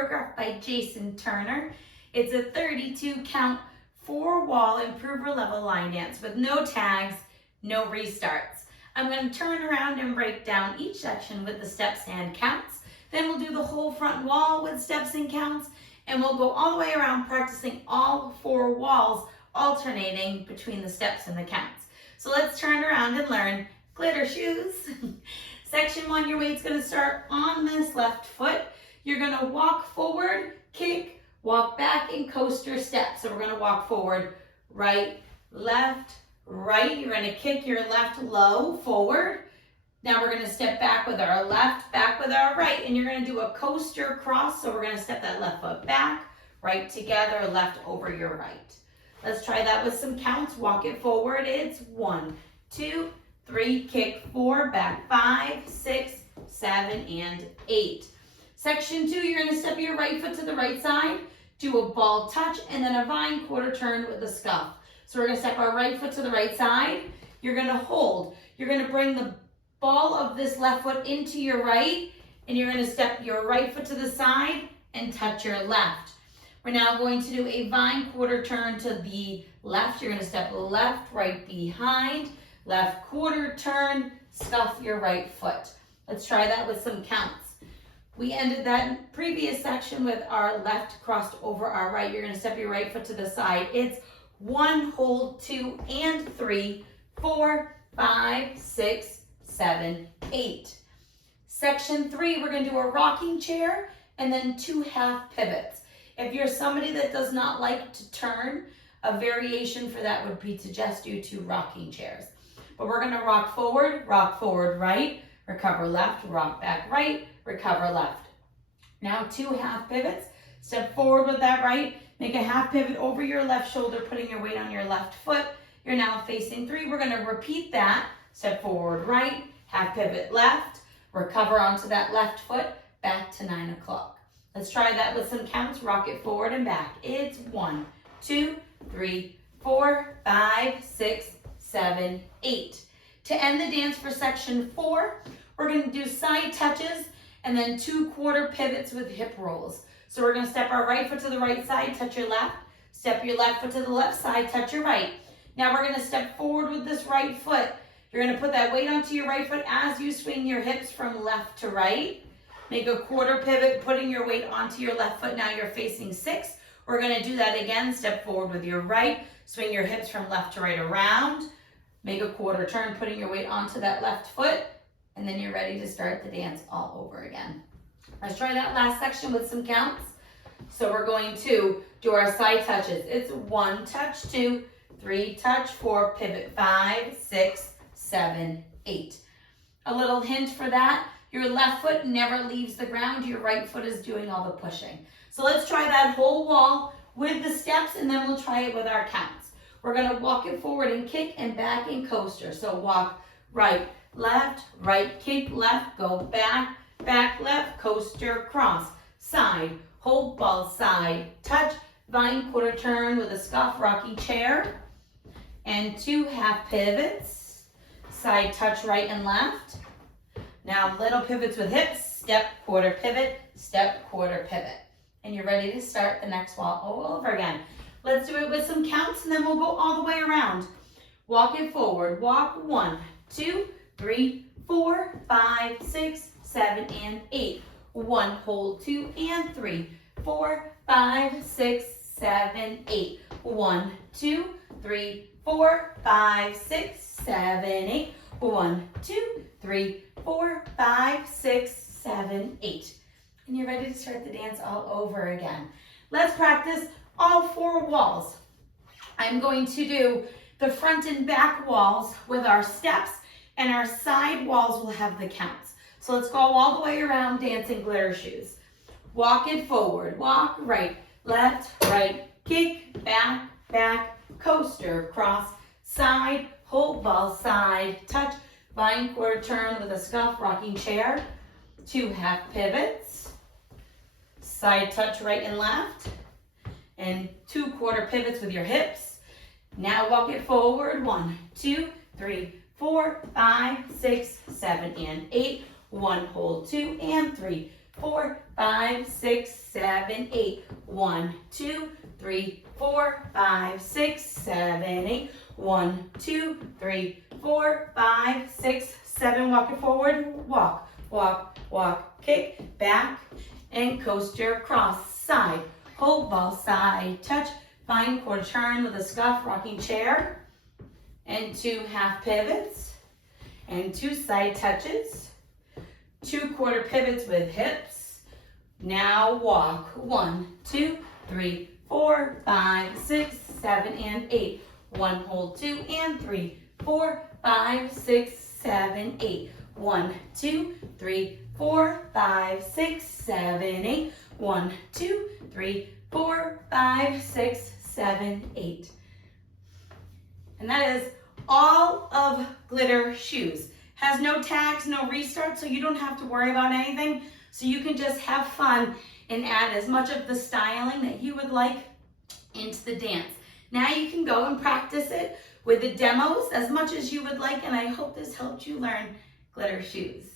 choreographed by Jason Turner. It's a 32 count, 4-wall improver level line dance with no tags, no restarts. I'm going to turn around and break down each section with the steps and counts. Then we'll do the whole front wall with steps and counts, and we'll go all the way around practicing all 4 walls, alternating between the steps and the counts. So let's turn around and learn glitter shoes. Section 1, your weight's going to start on this left foot. You're going to walk forward, kick, walk back, and coast your steps. So we're going to walk forward, right, left, right. You're going to kick your left low forward. Now we're going to step back with our left, back with our right, and you're going to do a coaster cross. So we're going to step that left foot back, right together, left over your right. Let's try that with some counts. Walk it forward. It's 1, 2, 3, kick 4, back 5, 6, 7, and 8. Section 2, you're going to step your right foot to the right side, do a ball touch, and then a vine quarter turn with a scuff. So we're going to step our right foot to the right side. You're going to hold. You're going to bring the ball of this left foot into your right, and you're going to step your right foot to the side and touch your left. We're now going to do a vine quarter turn to the left. You're going to step left, right behind, left quarter turn, scuff your right foot. Let's try that with some counts. We ended that previous section with our left crossed over our right. You're going to step your right foot to the side. It's 1, hold, 2, and 3, 4, 5, 6, 7, 8. Section 3, we're going to do a rocking chair and then 2 half pivots. If you're somebody that does not like to turn, a variation for that would be to just do 2 rocking chairs. But we're going to rock forward, right, recover left, rock back right, recover left. Now 2 half pivots. Step forward with that right, make a half pivot over your left shoulder, putting your weight on your left foot. You're now facing 3. We're going to repeat that. Step forward right, half pivot left, recover onto that left foot, back to 9 o'clock. Let's try that with some counts. Rock it forward and back. It's 1, 2, 3, 4, 5, 6, 7, 8. To end the dance for section 4, we're going to do side touches and then 2 quarter pivots with hip rolls. So we're going to step our right foot to the right side, touch your left. Step your left foot to the left side, touch your right. Now we're going to step forward with this right foot. You're going to put that weight onto your right foot as you swing your hips from left to right. Make a quarter pivot, putting your weight onto your left foot. Now you're facing 6. We're going to do that again. Step forward with your right. Swing your hips from left to right around. Make a quarter turn, putting your weight onto that left foot. And then you're ready to start the dance all over again. Let's try that last section with some counts. So we're going to do our side touches. It's 1 touch, 2, 3 touch, 4 pivot, 5, 6, 7, 8. A little hint for that. Your left foot never leaves the ground. Your right foot is doing all the pushing. So let's try that whole wall with the steps, and then we'll try it with our counts. We're going to walk it forward and kick and back and coaster. So walk right, kick left, go back, back, left, coaster, cross, side, hold ball, side, touch, vine quarter turn with a scuff, rocking chair, and 2 half pivots, side touch right and left. Now little pivots with hips, step, quarter pivot, step, quarter pivot. And you're ready to start the next wall all over again. Let's do it with some counts, and then we'll go all the way around. Walk it forward. Walk 1, 2, 3, 4, 5, 6, 7, and 8. 1, hold, 2, and 3, 4, 5, 6, 7, 8. 1, 2, 3, 4, 5, 6, 7, 8. 1, 2, 3, 4, 5, 6, 7, 8. And you're ready to start the dance all over again. Let's practice all 4 walls. I'm going to do the front and back walls with our steps, and our side walls will have the counts. So let's go all the way around dancing glitter shoes. Walk it forward, walk right, left, right, kick, back, back, coaster, cross, side, hold ball, side, touch, vine quarter turn with a scuff, rocking chair, 2 half pivots, side touch right and left, and 2 quarter pivots with your hips. Now walk it forward, 1, 2, 3, 4, 5, 6, 7, and 8. 1, hold, 2, and 3, 4, 5, 6, 7, 8. 1, 2, 3, 4, 5, 6, 7, 8. 1, 2, 3, 4, 5, 6, 7. Walk it forward. Walk, walk, walk. Kick back and coaster across. Side, hold ball, side, touch. Find quarter turn with a scuff, rocking chair. And 2 half pivots. And 2 side touches. 2 quarter pivots with hips. Now walk. 1, 2, 3, 4, 5, 6, 7, and 8. 1, hold 2 and 3, 4, 5, 6, 7, 8. 1, 2, 3, 4, 5, 6, 7, 8. 1, 2, 3, 4, 5, 6, 7, 8. And that is all of glitter shoes. Has no tags, no restart, so you don't have to worry about anything. So you can just have fun and add as much of the styling that you would like into the dance. Now you can go and practice it with the demos as much as you would like, and I hope this helped you learn glitter shoes.